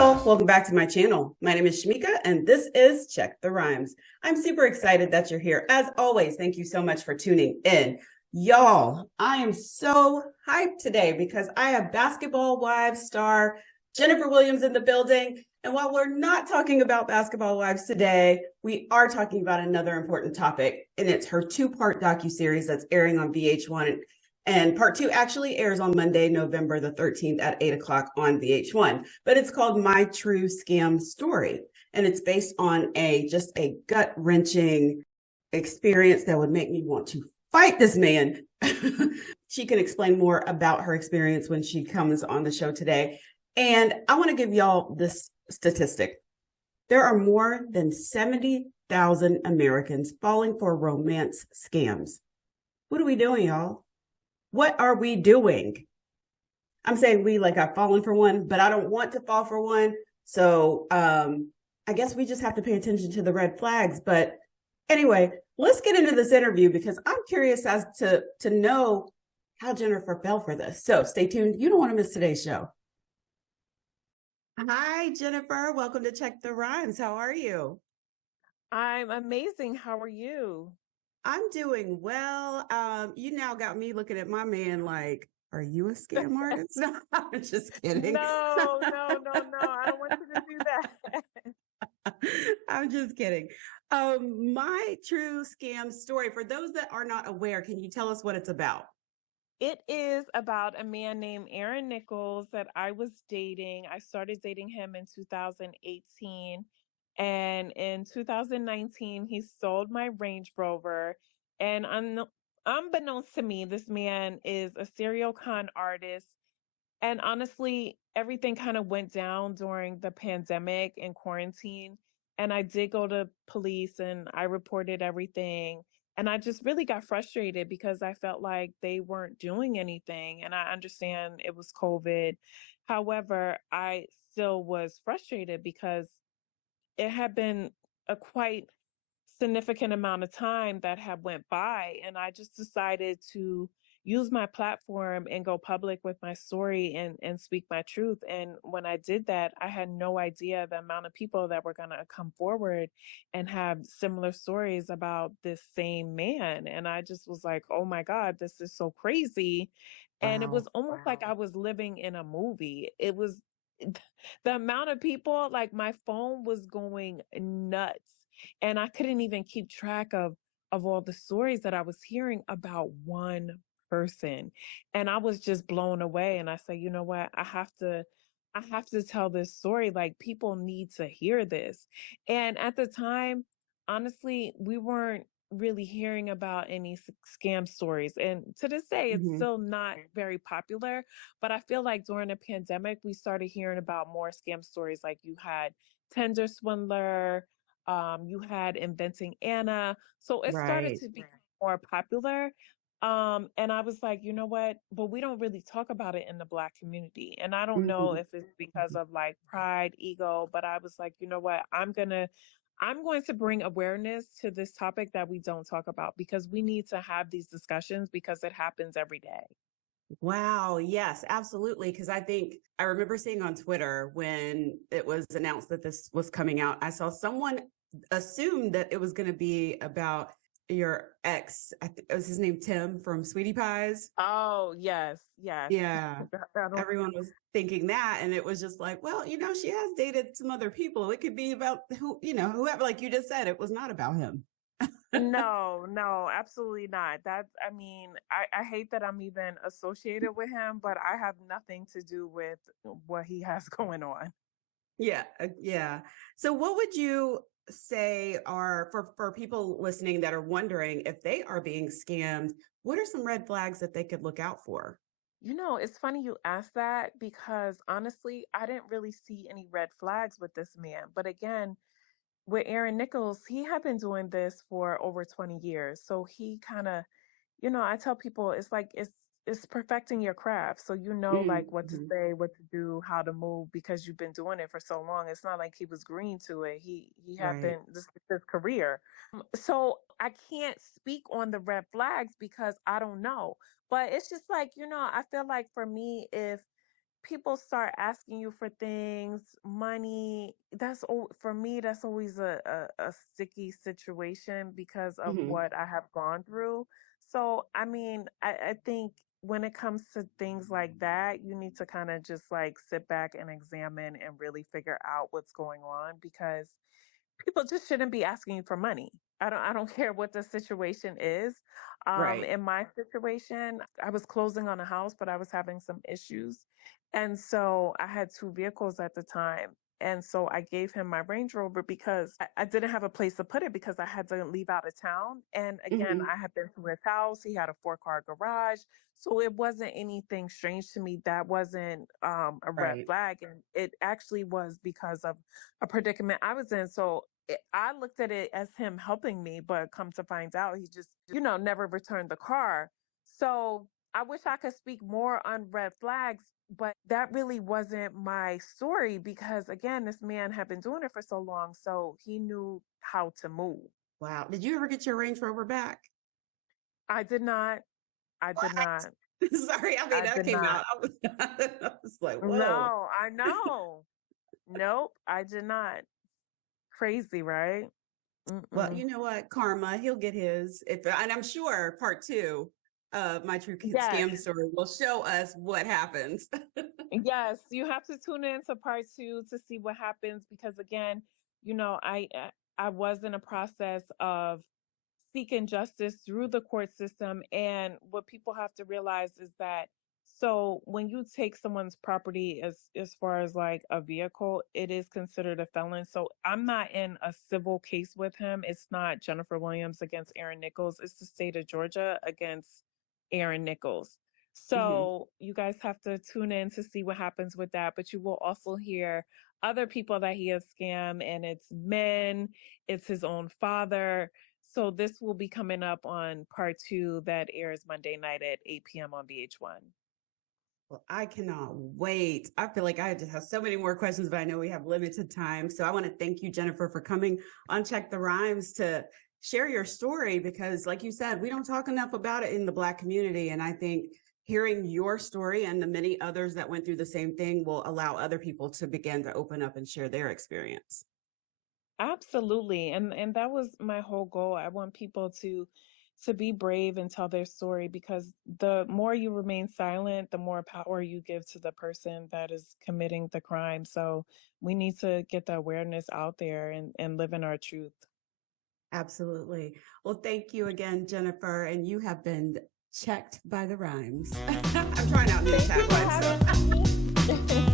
all, welcome back to my channel. My name is Shamika and this is Check the Rhymes. I'm super excited that you're here. As always, thank you so much for tuning in. Y'all, I am so hyped today because I have Basketball Wives star Jennifer Williams in the building. And while we're not talking about Basketball Wives today, we are talking about another important topic, and it's her two-part docuseries that's airing on VH1. And part two actually airs on Monday, November the 13th at 8 o'clock on VH1. But it's called My True Scam Story. And it's based on just a gut-wrenching experience that would make me want to fight this man. She can explain more about her experience when she comes on the show today. And I want to give y'all this statistic. There are more than 70,000 Americans falling for romance scams. What are we doing, y'all? What are we doing? I'm saying we, like I've fallen for one, but I don't want to fall for one. So I guess we just have to pay attention to the red flags. But anyway, let's get into this interview because I'm curious as to know how Jennifer fell for this. So stay tuned. You don't want to miss today's show. Hi, Jennifer. Welcome to Check the Rhymes. How are you? I'm amazing. How are you? I'm doing well. You now got me looking at my man like, are you a scam artist? No, I'm just kidding. No. I don't want you to do that. I'm just kidding. My true scam story, for those that are not aware, can you tell us what it's about? It is about a man named Aaron Nichols that I was dating. I started dating him in 2018. And in 2019, he sold my Range Rover. And unbeknownst to me, this man is a serial con artist. And honestly, everything kind of went down during the pandemic and quarantine. And I did go to police and I reported everything. And I just really got frustrated because I felt like they weren't doing anything. And I understand it was COVID. However, I still was frustrated because it had been a quite significant amount of time that had went by, and I just decided to use my platform and go public with my story and speak my truth. And when I did that, I had no idea the amount of people that were going to come forward and have similar stories about this same man. And I just was like, oh my god, this is so crazy. And it was Wow. almost like I was living in a movie. It was the amount of people, like my phone was going nuts, and I couldn't even keep track of all the stories that I was hearing about one person. And I was just blown away, and I said, you know what, I have to tell this story. Like, people need to hear this. And at the time, honestly, we weren't really hearing about any scam stories, and to this day it's Mm-hmm. still not very popular. But I feel like during the pandemic we started hearing about more scam stories. Like, you had Tender Swindler, you had Inventing Anna. So it started Right. to become more popular. And I was like, you know what? But we don't really talk about it in the Black community. And I don't know Mm-hmm. if it's because of like pride, ego, but I was like, you know what? I'm going to bring awareness to this topic that we don't talk about, because we need to have these discussions because it happens every day. Wow. Yes, absolutely. Because I think I remember seeing on Twitter when it was announced that this was coming out, I saw someone assume that it was going to be about your ex. I think it was his name, Tim from Sweetie Pies. Oh, yes, yes. Yeah. I don't. Everyone was thinking that. And it was just like, well, she has dated some other people. It could be about whoever, like you just said, it was not about him. No, absolutely not. I mean, I hate that I'm even associated with him, but I have nothing to do with what he has going on. Yeah, yeah. So what would you say are for people listening that are wondering if they are being scammed, what are some red flags that they could look out for? It's funny you asked that, because honestly, I didn't really see any red flags with this man. But again, with Aaron Nichols, he had been doing this for over 20 years. So he kind of, I tell people it's like it's perfecting your craft. So like what to Mm-hmm. say, what to do, how to move, because you've been doing it for so long. It's not like he was green to it. He had Right. been, this is his career. So I can't speak on the red flags because I don't know. But it's just like, I feel like for me, if people start asking you for things, money, for me, that's always a sticky situation because of Hmm. what I have gone through. So, I mean, I think when it comes to things like that, you need to kind of just like sit back and examine and really figure out what's going on because people just shouldn't be asking you for money. I don't care what the situation is. Right. In my situation, I was closing on a house, but I was having some issues. And so I had two vehicles at the time. And so I gave him my Range Rover because I didn't have a place to put it because I had to leave out of town. And again, Hmm. I had been to his house. He had a 4-car garage. So it wasn't anything strange to me. That wasn't a red Right. flag. And it actually was because of a predicament I was in. So I looked at it as him helping me, but come to find out, he just, never returned the car. So I wish I could speak more on red flags, but that really wasn't my story because, again, this man had been doing it for so long. So he knew how to move. Wow. Did you ever get your Range Rover back? I did not. I did not. What? Sorry, I mean I that did came out. not. I was like, whoa. No, I know. Nope, I did not. Crazy, right? Well, Mm-mm. you know what? Karma, he'll get his. If and I'm sure part two of my true Yes. scam story will show us what happens. Yes, you have to tune in to part two to see what happens because again, I was in a process of seeking justice through the court system, and what people have to realize is that so when you take someone's property as far as like a vehicle, it is considered a felon. So I'm not in a civil case with him. It's not Jennifer Williams against Aaron Nichols. It's the state of Georgia against Aaron Nichols. Hmm. So you guys have to tune in to see what happens with that. But you will also hear other people that he has scammed, and it's men, it's his own father. So this will be coming up on part two that airs Monday night at 8 p.m. on VH1. Well, I cannot wait. I feel like I just have so many more questions, but I know we have limited time. So I want to thank you, Jennifer, for coming on Check the Rhymes to share your story because, like you said, we don't talk enough about it in the Black community. And I think hearing your story and the many others that went through the same thing will allow other people to begin to open up and share their experience. Absolutely. And that was my whole goal. I want people to be brave and tell their story because the more you remain silent, the more power you give to the person that is committing the crime. So we need to get the awareness out there and live in our truth. Absolutely. Well, thank you again, Jennifer. And you have been checked by the rhymes. I'm trying out new Thank you for taglines. having So me.